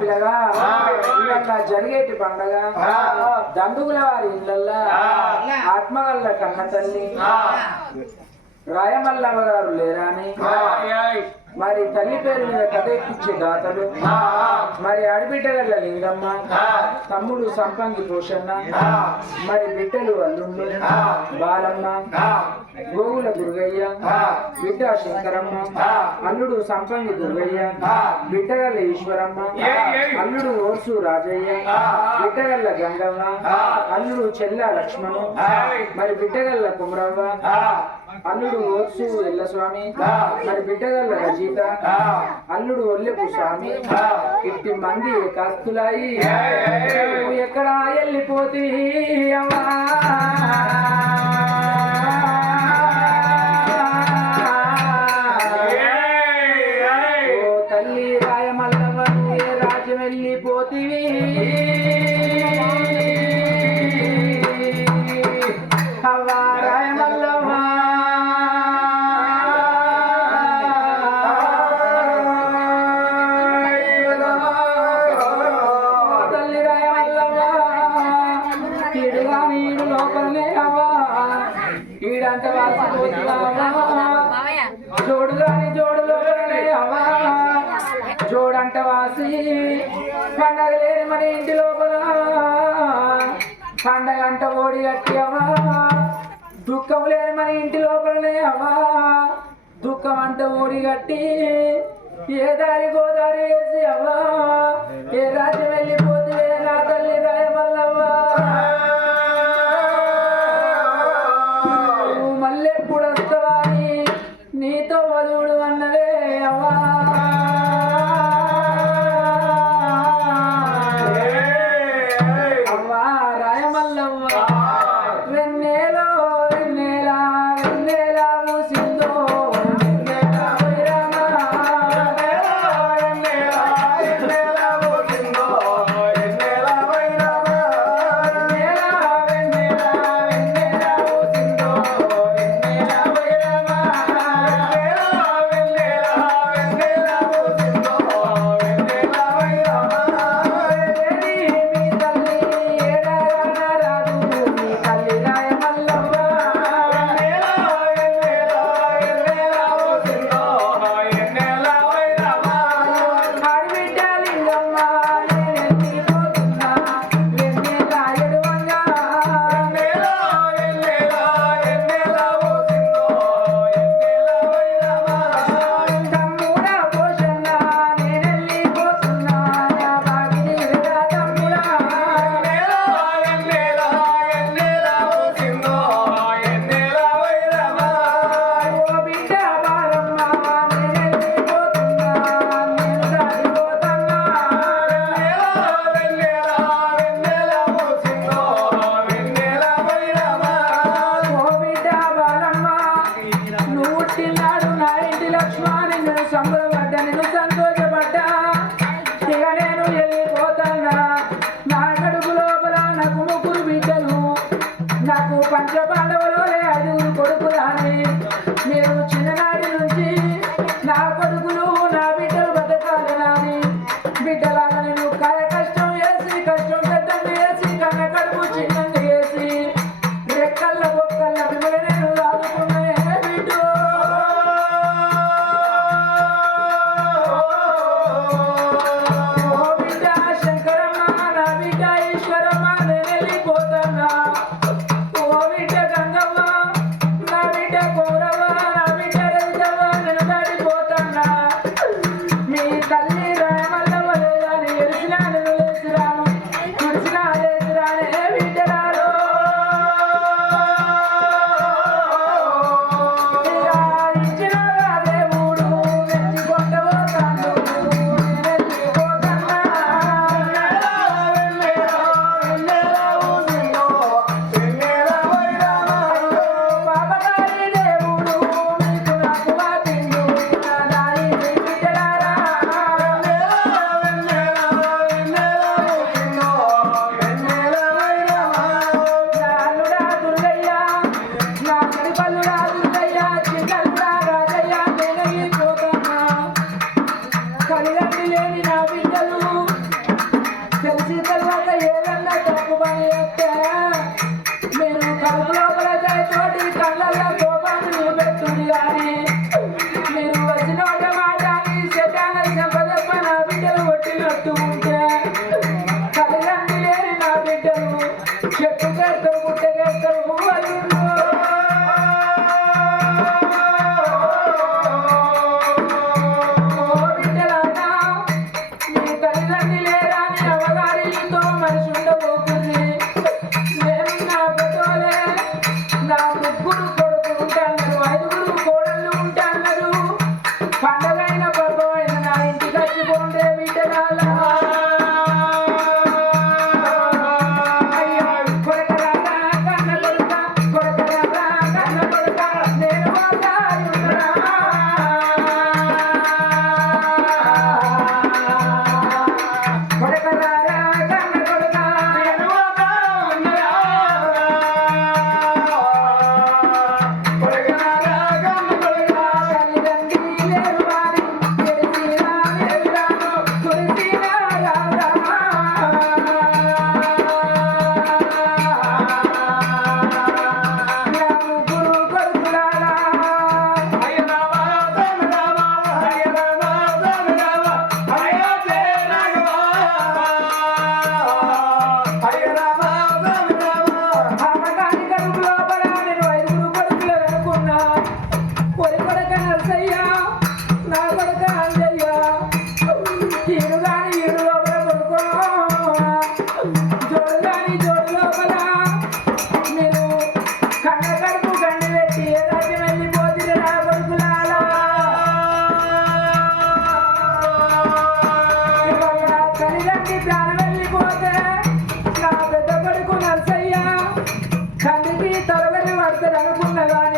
పిల్లగా ఇవాళ జరిగేటి పండగ దండుగుల వారి ఇళ్ళల్లా ఆత్మగల్ల కన్న తల్లి రాయమల్లమ్మ గారు లేరాని మరి తల్లి పేరు మీద కథ ఎక్కించే దాతలు మరి ఆడబిడ్డగల్ల లింగమ్మ తమ్ముడు సంపంగి పోషన్న మరి బిడ్డలు అల్లుండు బాలమ్మ గోగుల దుర్గయ్య బిడ్డ శంకరమ్మ అల్లుడు సంపంగి దుర్గయ్య బిడ్డగల్ల ఈశ్వరమ్మ అల్లుడు ఓర్సు రాజయ్య బిడ్డగల్ల గంగమ్మ అల్లుడు చెల్ల లక్ష్మణు మరి బిడ్డగల్ల కుమరవ్వ అల్లుడు ఓర్సు ఎల్లస్వామి మరి బిడ్డగల్ల రజిత అల్లుడు ఒల్లెపు స్వామి ఇట్టి మంది కస్తులాయి ఎక్కడ వెళ్ళిపోతే అమ్మా ఓ తల్లి రాయమల్లమ్మ ఏ రాజ్యం వెళ్ళిపోతివి అవ్వా రాయమల్లమ్మ ఈడంటే జోడు గాని జోడులో అమ్మా జోడంట వాసి పండగ లేని మన ఇంటి లోపల పండగ అంట ఓడి కట్టి అమ్మా దుఃఖం లేని మన ఇంటి లోపలనే అమ్మా దుఃఖం అంట ఓడి కట్టి ఏ దారి గోదారి వేసి అమ్మా ఏ రాజ్యం వెళ్ళిపోతే నా తల్లి రాయమల్లవ్వ మళ్ళెప్పుడు వస్తావా నీతో వదుడు అన్నవే అవ్వా అవ్వా రాయమల్లవ్వ వెన్నెలో వెన్నెలా వెన్నెలా మూసిందో పంచపాండవులు 5 కొడుకులని మీరు చిన్ననాటి నుంచి నా కొడుకులు నా బిడ్డలు బతకాలని బిడ్డలాగా నేను కాయ కష్టం వేసి కష్టం పెద్దలు వేసి కన్న కడుపు చిన్నది వేసి రెక్కల్ల బొక్కల్ల మిమ్మల్ని నేను ఆదుకునే బిడ్డు ఓ బిడ్డ ఎత్తు ఉంటే తల్లిదండ్రి లేని నా బిడ్డలు చెట్టుకెళ్తారు గుట్టకెళ్తారు అయ్యిందో బిడ్డలాగా మీ తల్లిదండ్రి లేరా నీ అవగారితో మనిషి ఉండబోతుంది నేను నా పెద్దోలే నా ముగ్గురు కొడుకు ఉంటాను ఐదుగురు కోడళ్ళు ఉంటారు పండగైన పర్వమైన నా ఇంటికి వచ్చిపోండే బిడ్డలాలా తరగతి పడతారు అనుకున్నదా